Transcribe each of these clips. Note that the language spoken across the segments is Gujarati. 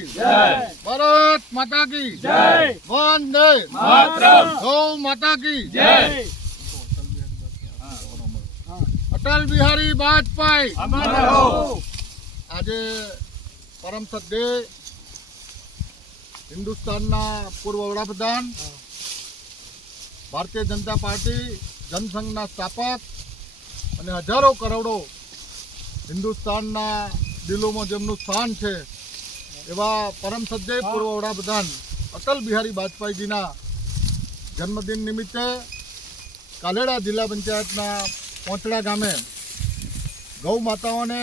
કી. જય. ભારત માતા કી. જય. વંદે. માતરમ. ગૌ માતા કી. જય. અટલ બિહારી વાજપેયી અમર આજે પરમ સદ્દે હિન્દુસ્તાનના પૂર્વ વડાપ્રધાન ભારતીય જનતા પાર્ટી જનસંઘના સ્થાપક અને હજારો કરોડો હિન્દુસ્તાનના દિલોમાં જેમનું સ્થાન છે એવા પરમ સજ્જય પૂર્વ વડાપ્રધાન અટલ બિહારી વાજપેયીજીના જન્મદિન નિમિત્તે કાલેડા જિલ્લા પંચાયતના પોંચડા ગામે ગૌ માતાઓને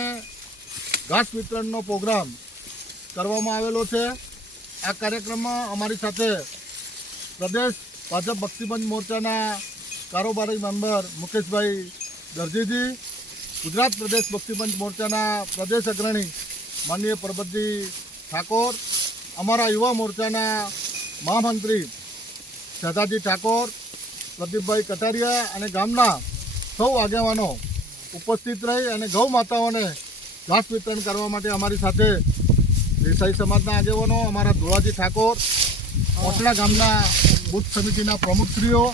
ઘાસ વિતરણનો પ્રોગ્રામ કરવામાં આવેલો છે. આ કાર્યક્રમમાં અમારી સાથે પ્રદેશ ભાજપ ભક્તિબંધ મોરચાના કારોબારી મેમ્બર મુકેશભાઈ દરજીજી, ગુજરાત પ્રદેશ ભક્તિપંચ મોરચાના પ્રદેશ અગ્રણી માનનીય પરબતજી ઠાકોર, અમારા યુવા મોરચાના મહામંત્રી સદાજી ઠાકોર, પ્રદીપભાઈ કટારિયા અને ગામના સૌ આગેવાનો ઉપસ્થિત રહી અને ગૌ માતાઓને ઘાસ વિતરણ કરવા માટે અમારી સાથે દેસાઈ સમાજના આગેવાનો, અમારા ધોળાજી ઠાકોર કોટડા ગામના બુથ સમિતિના પ્રમુખશ્રીઓ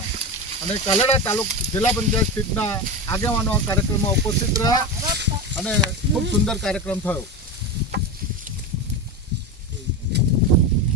અને કાલેડા તાલુક જિલ્લા પંચાયત સ્થિતના આગેવાનો આ કાર્યક્રમમાં ઉપસ્થિત રહ્યા અને ખૂબ સુંદર કાર્યક્રમ થયો.